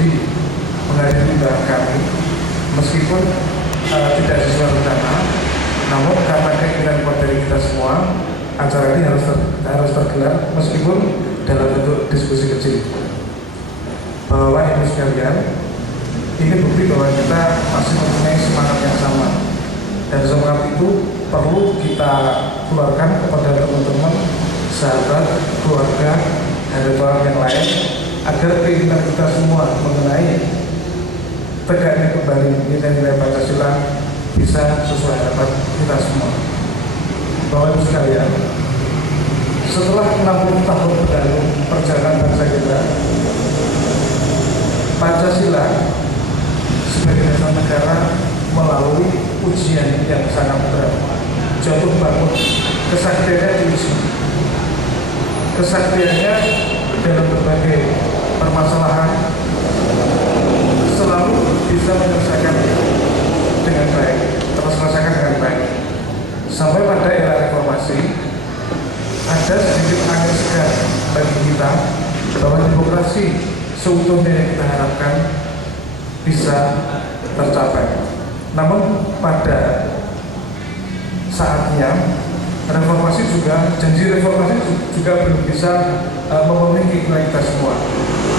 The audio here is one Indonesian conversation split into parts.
bersedia menghadiri undangan kami meskipun tidak sesuai rencana, namun karena keinginan kuat dari kita semua, acara ini harus tergelar meskipun dalam bentuk diskusi kecil. Bapak Ibu sekalian, ini bukti bahwa kita masih mempunyai semangat yang sama, dan semangat itu perlu kita keluarkan kepada teman-teman, sahabat, keluarga, dan orang yang lain, agar keinginan kita semua mengenai tegaknya kembali nilai-nilai Pancasila bisa sesuai harapan kita semua. Bapak Ibu sekalian, setelah 60 tahun berlalu perjalanan bangsa kita, Pancasila sebagai dasar negara melalui ujian yang sangat berat, jatuh bangun, kesaktiannya diuji. Kesaktiannya dalam berbagai permasalahan selalu bisa menyelesaikan dengan baik, terselesaikan dengan baik. Sampai pada era reformasi, ada sedikit angin segar bagi kita bahwa demokrasi seutuhnya yang kita harapkan bisa tercapai. Namun pada saatnya janji reformasi juga belum bisa memenuhi keinginan kita semua.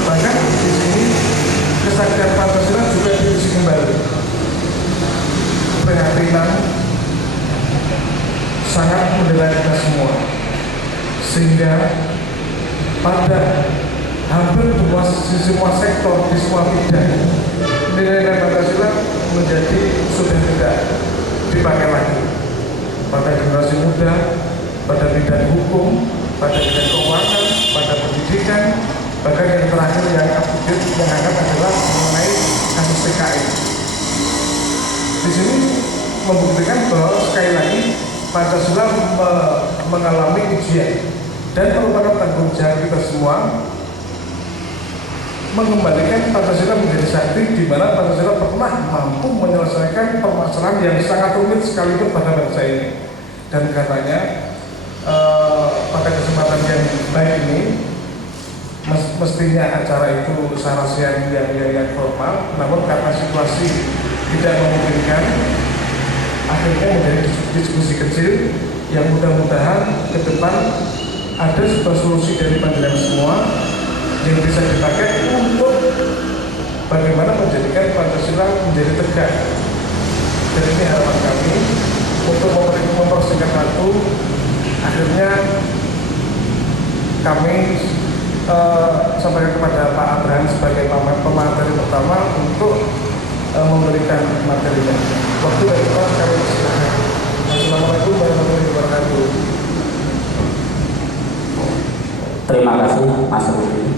Bahkan di sini kesaktian Pancasila juga diuji kembali. Keprihatinan sangat menderai kita semua, sehingga pada hampir di semua sektor, di semua bidang, nilai-nilai Pancasila menjadi sudah tidak dipakai lagi. Pada generasi muda, pada bidang hukum, pada bidang keuangan, pada pendidikan, bahkan yang terakhir yang mengangkat adalah mengenai kasus PKI. Di sini membuktikan bahwa sekali lagi Pancasila mengalami ujian, dan merupakan tanggung jawab kita semua mengembalikan Pancasila menjadi sakti, di mana Pancasila pernah mampu menyelesaikan permasalahan yang sangat rumit sekalipun pada bangsa ini. Dan katanya pada kesempatan yang baik ini, mestinya acara itu seharusnya yang formal, namun karena situasi tidak memungkinkan, akhirnya menjadi diskusi kecil yang mudah-mudahan ke depan ada sebuah solusi dari pandangan semua yang bisa dipakai untuk bagaimana menjadikan Pancasila menjadi tegak. Dan ini harapan kami untuk mempersingkat waktu. Akhirnya kami sampaikan kepada Pak Abraham sebagai pemateri pertama untuk memberikan materinya. Waktu dari Pak kami silakan. Assalamualaikum warahmatullahi wabarakatuh. Terima kasih Mas Rudi.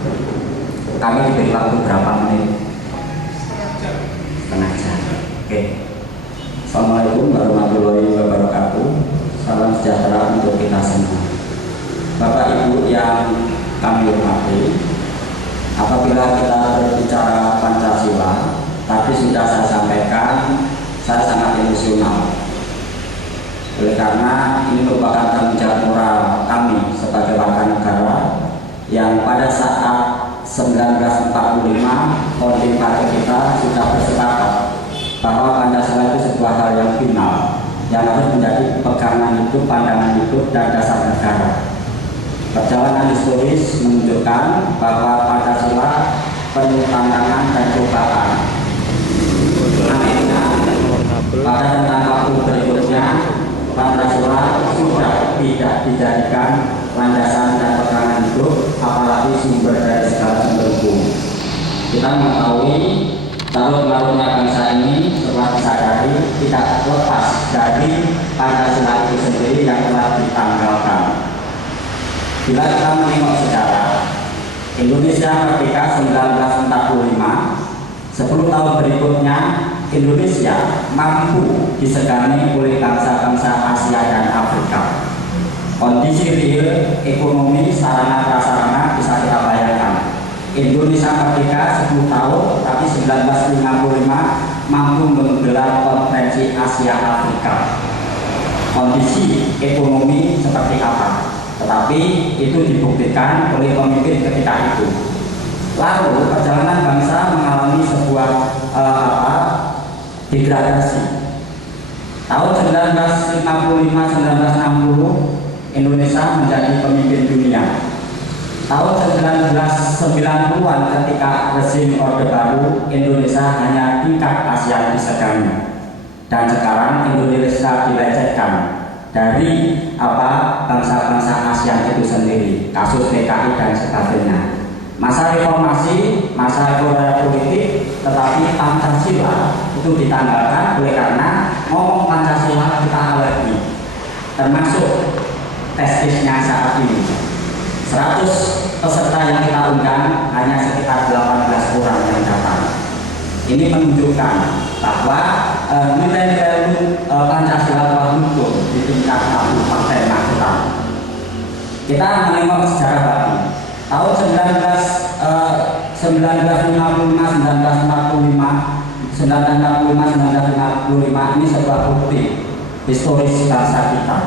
Kami diberi waktu berapa menit? Setengah jam. Oke. Assalamualaikum warahmatullahi wabarakatuh. Salam sejahtera untuk kita semua. Bapak Ibu yang kami hormati, apabila kita berbicara Pancasila, tadi sudah saya sampaikan, saya sangat emosional. Oleh karena ini merupakan tanggung jawab moral kami sebagai warga negara yang pada saat 1945 founding party kita sudah bersepakat bahwa Pancasila itu sebuah hal yang final yang harus menjadi pegangan hidup, pandangan hidup, dan dasar negara. Perjalanan historis menunjukkan bahwa Pancasila penuh tantangan dan cobaan. Akhirnya pada tentang waktu berikutnya Pancasila sudah tidak dijadikan landasan dan pegangan hidup, apalagi sumber dari segala sumber hukum. Kita mengetahui carut-marutnya bangsa ini setelah disadari tidak lepas dari Pancasila itu sendiri yang telah ditanggalkan. Bila kita menengok sejarah, Indonesia merdeka 1945, 10 tahun berikutnya Indonesia mampu disegani oleh bangsa-bangsa Asia dan Afrika. Kondisi real, ekonomi, sarana prasarana bisa kita bayangkan. Indonesia merdeka 10 tahun, tapi 1955 mampu menggelar konferensi Asia Afrika. Kondisi ekonomi seperti apa? Tetapi itu dibuktikan oleh pemimpin ketika itu. Lalu perjalanan bangsa mengalami Indonesia menjadi pemimpin dunia. Tahun 1990-an ketika rezim Orde Baru, Indonesia hanya tingkat ASEAN disegani. Dan sekarang Indonesia dilecehkan dari bangsa-bangsa ASEAN itu sendiri, kasus PKI dan sebagainya. Masa reformasi, masa ekonomi politik, tetapi Pancasila itu ditanggalkan oleh karena ngomong Pancasila kita alergi, termasuk tesisnya saat ini. 100 peserta yang kita undang hanya sekitar 18 orang yang datang. Ini menunjukkan bahwa nilai-nilai Pancasila telah luntur di tingkat kabupaten Magetan. Kita menengok sejarah lagi. Tahun 1955 ini sebuah bukti historis bangsa kita.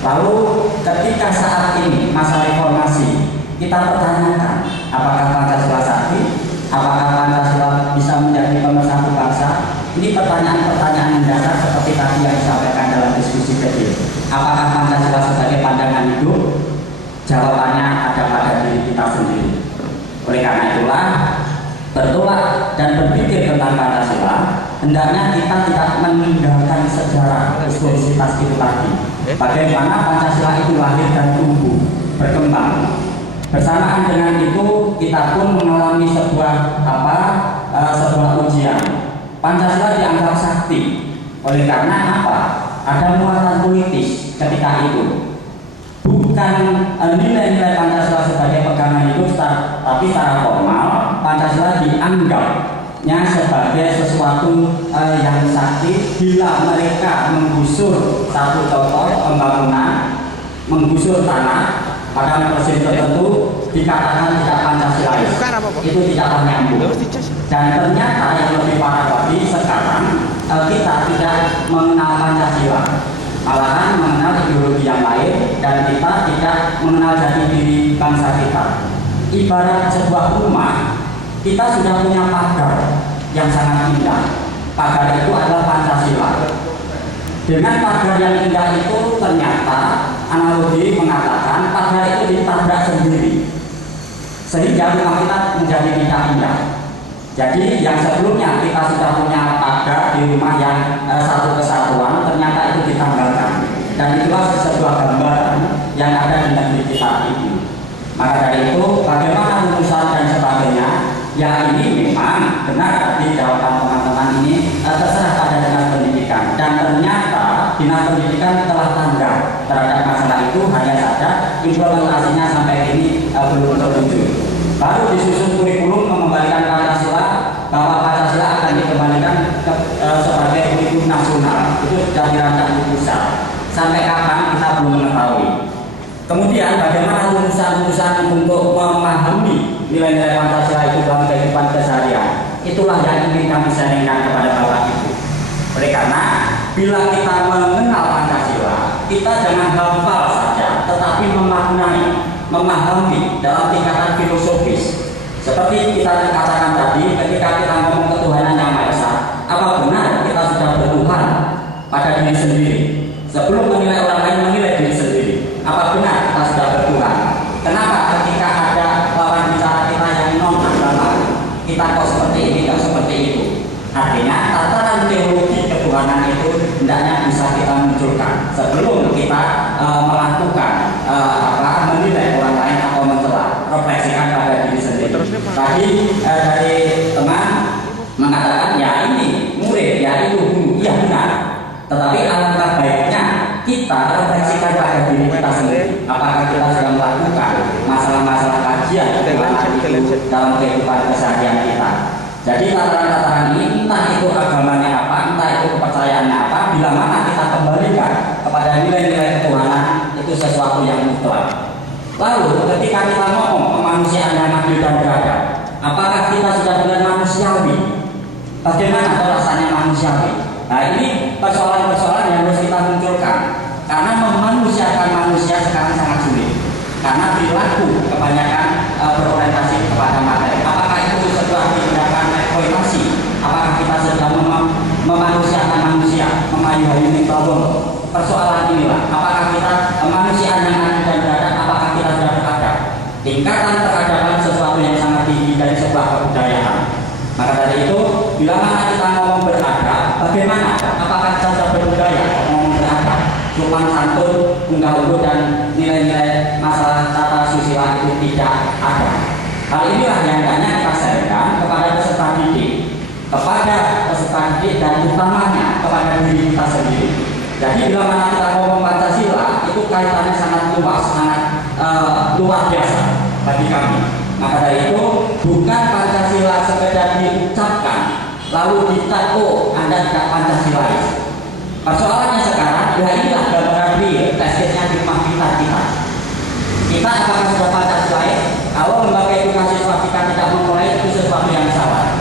Lalu ketika saat ini masa reformasi, kita pertanyakan apakah Pancasila sakti, apakah Pancasila bisa menjadi pemersatu bangsa. Ini pertanyaan-pertanyaan mendasar seperti tadi yang disampaikan dalam diskusi tadi. Apakah Pancasila sebagai pandangan hidup? Jawabannya ada pada diri kita sendiri. Oleh karena itulah, bertolak dan berpikir tentang Pancasila, hendaknya kita tidak meninggalkan sejarah historisitas itu tadi. Bagaimana Pancasila itu lahir dan tumbuh, berkembang. Bersamaan dengan itu, kita pun mengalami sebuah ujian. Pancasila dianggap sakti. Oleh karena apa? Ada muatan politis ketika itu. Bukan nilai-nilai Pancasila sebagai pegangan hidup, tapi secara formal Pancasila dianggapnya sebagai sesuatu yang sakti bila mereka menggusur satu contoh pembangunan, menggusur tanah pada musim tertentu dikatakan tidak Pancasilais. Itu tidak nyambung. Dan ternyata yang lebih parah lagi sekarang kita tidak mengenal Pancasila, malahan mengenal ideologi yang lain, dan kita tidak mengenal jati diri bangsa kita. Ibarat sebuah rumah, kita sudah punya pagar yang sangat indah. Pagar itu adalah Pancasila. Dengan pagar yang indah itu ternyata analogi mengatakan pagar itu ditabrak sendiri, sehingga rumah kita menjadi tidak indah. Jadi yang sebelumnya kita sudah punya pagar di rumah yang satu kesatuan, ternyata itu ditanggalkan. Dan itulah sebuah gambaran yang ada di negeri kita ini. Maka dari itu, bagaimana rumusan dan sebagainya, ya ini memang benar tadi jawaban teman-teman ini terserah pada dinas pendidikan. Dan ternyata dinas pendidikan telah tanggap terhadap masalah itu, hanya saja implementasinya sampai ini belum terwujud. Baru disusun kurikulum mengembalikan Pancasila, bahwa Pancasila akan dikembalikan sebagai kurikulum nasional. Itu sudah dirancang di pusat. Sampai kapan kita belum mengetahui. Kemudian bagaimana rumusan-rumusan untuk memahami nilai-nilai Pancasila itu dalam kehidupan keseharian, itulah yang ingin kami sharingkan kepada Bapak Ibu. Oleh karena bila kita mengenal Pancasila, kita jangan hafal saja, tetapi memaknai, memahami dalam tingkatan filosofis. Seperti kita katakan tadi, ketika kita ngomong ketuhanan yang Maha Esa, apa benar kita sudah bertuhan pada diri sendiri? Sebelum menilai orang lain, menilai diri sendiri. Apa benar kita sudah bertuhan? Kenapa ketika ada lawan bicara kita yang non-agama, kita kok seperti ini, kok seperti itu? Artinya tataran teologi ketuhanan itu hendaknya bisa kita munculkan sebelum kita melakukan menilai orang lain atau mencela. Refleksikan pada diri sendiri. Tadi dari teman mengatakan ya ini murid, ya itu guru, iya benar. Tetapi alangkah baiknya kita refleksikan pada diri kita sendiri. Apakah kita sedang melakukan masalah-masalah kajian dalam kehidupan keseharian kita? Jadi tataran-tataran ini, entah itu agamanya apa, entah itu kepercayaannya apa, bila mana kita kembalikan kepada nilai-nilai ketuhanan, itu sesuatu yang mutlak. Lalu ketika kita ngomong kemanusiaan yang adil dan beradab, apakah kita sudah benar manusiawi? Bagaimana rasanya manusiawi? Nah ini persoalan-persoalan yang harus kita munculkan. Karena memanusiakan manusia sekarang sangat sulit. Karena perilaku kebanyakan berorientasi kepada materi. Apakah itu sebuah tindakan eksploitasi? Apakah kita sedang memanusiakan manusia, memayu ini problem? persoalan inilah, apakah kita manusia yang adil dan beradab, apakah kita sudah beradab? Tingkatan peradaban sesuatu yang sangat tinggi dari sebuah kebudayaan. Maka dari itu, bila mana kita ngomong beradab, bagaimana? Apakah kita sudah berbudaya ngomong beradab? Sopan santun, unggah ungguh dan nilai-nilai masalah tata susila itu tidak ada. Hal inilah yang hendaknya kita sharingkan kepada peserta didik, dan utamanya kepada diri kita sendiri. Jadi bila mana kita ngomong Pancasila, itu kaitannya sangat luas, sangat luar biasa bagi kami. Maka dari itu bukan Pancasila sekedar diucapkan lalu kita Anda tidak Pancasilais. Persoalannya sekarang, ya inilah gambaran real tesnya di rumah kita. Kita apakah sudah Pancasilais? Kalau lembaga edukasi swasta tidak memulai, itu sesuatu yang salah.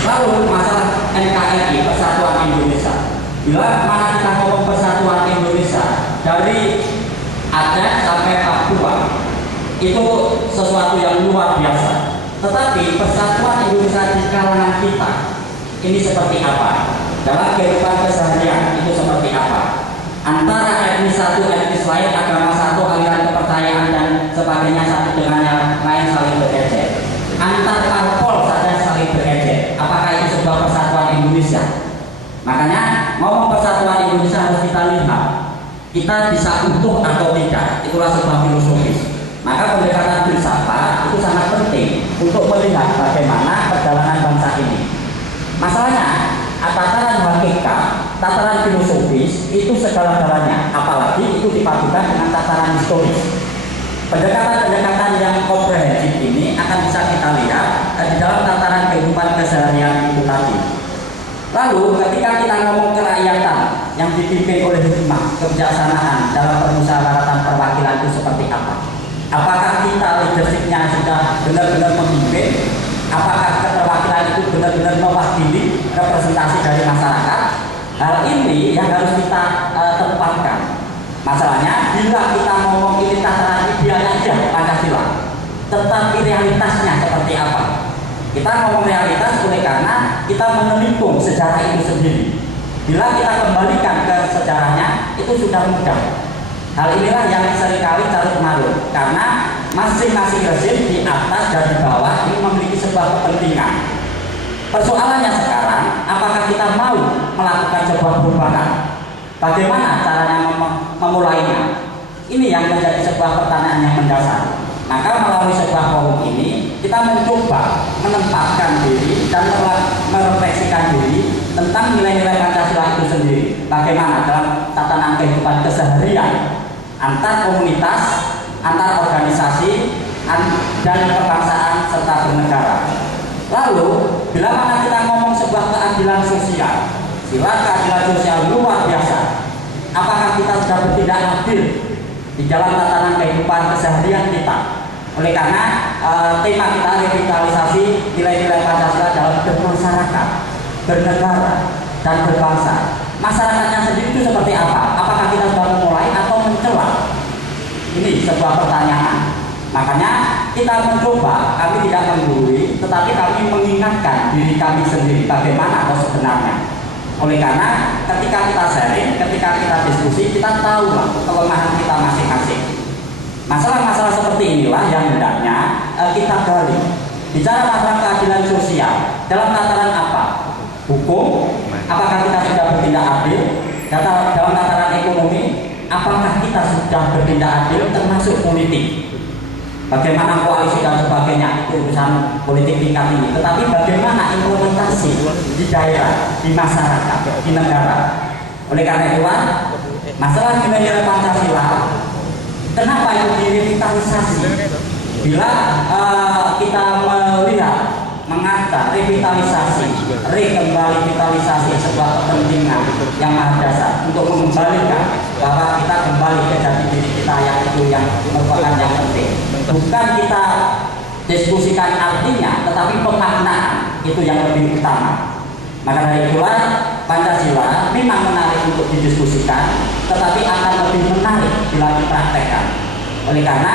Lalu masalah NKRI, Persatuan Indonesia. Bila mana kita ngomong Persatuan Indonesia dari Aceh sampai Papua, itu sesuatu yang luar biasa. Tetapi Persatuan Indonesia di kalangan kita ini seperti apa? Dalam kehidupan keseharian itu seperti apa? Antara etnis satu, etnis lain, agama satu, aliran kepercayaan dan sebagainya satu dengan yang lain saling berejek. Antar parpol saja saling berejek. Apakah itu sebuah persatuan Indonesia? Makanya ngomong persatuan Indonesia harus kita lihat. Kita bisa utuh atau tidak. Itulah sebuah filosofis. Maka pendekatan filsafat itu sangat penting untuk melihat bagaimana perjalanan bangsa ini. Masalahnya, tataran hakikat, tataran filosofis itu segala-galanya, apalagi itu dipadukan dengan tataran historis. Pendekatan-pendekatan yang komprehensif ini akan bisa kita lihat di dalam tataran kehidupan keseharian itu tadi. Lalu ketika kita ngomong kerakyatan yang dipimpin oleh hikmah, kebijaksanaan dalam permusyawaratan perwakilan itu seperti apa? Apakah kita leadershipnya sudah benar-benar memimpin? Apakah keterwakilan itu benar-benar mewakili representasi dari masyarakat? Hal ini yang harus kita tempatkan. Masalahnya, bila kita ngomong ini tataran idealnya aja Pancasila, tetapi realitasnya seperti apa? Kita ngomong realitas oleh karena kita menelikung sejarah itu sendiri. Bila kita kembalikan ke sejarahnya, itu sudah mudah. Hal inilah yang seringkali carut marut, karena masing-masing rezim di atas dan di bawah ini memiliki sebuah kepentingan. Persoalannya sekarang, apakah kita mau melakukan sebuah perubahan? Bagaimana caranya memulainya? Ini yang menjadi sebuah pertanyaan yang mendasar. Maka melalui sebuah forum ini, kita mencoba menempatkan diri dan merefleksikan diri tentang nilai-nilai Pancasila itu sendiri. Bagaimana dalam tatanan kehidupan keseharian antar komunitas, antar organisasi, dan kebangsaan serta bernegara. Lalu, bila mana kita ngomong sebuah keadilan sosial, sila keadilan sosial luar biasa. Apakah kita sudah bertindak adil di dalam tatanan kehidupan keseharian kita? Oleh karena tema kita revitalisasi nilai-nilai Pancasila dalam bermasyarakat, bernegara, dan berbangsa. Masyarakatnya sendiri itu seperti apa? Apakah kita sudah memulai atau mencela? Ini sebuah pertanyaan. Makanya kita mencoba, kami tidak menggurui, tetapi kami mengingatkan diri kami sendiri bagaimana sebenarnya. Oleh karena ketika kita sharing, ketika kita diskusi, kita tahu kelemahan kita masing-masing. Masalah-masalah seperti inilah yang hendaknya kita gali. Bicara masalah keadilan sosial, dalam tataran apa? Hukum, apakah kita sudah bertindak adil? Dalam tataran ekonomi, apakah kita sudah bertindak adil termasuk politik? Bagaimana koalisi dan sebagainya itu urusan politik tingkat tinggi. Tetapi bagaimana implementasi di daerah, di masyarakat, di negara. Oleh karena itu, masalah nilai-nilai Pancasila, kenapa itu direvitalisasi? Bila kita melihat mengata revitalisasi, rekembalitalisasi sebuah kepentingan yang maha dasar untuk mengembalikan bahwa kita kembali ke jati diri kita yang itu yang merupakan yang penting. Bukan kita diskusikan artinya, tetapi pemaknaan itu yang lebih utama. Maka dari itulah Pancasila memang menarik untuk didiskusikan, tetapi akan lebih menarik bila dipraktekkan. Oleh karena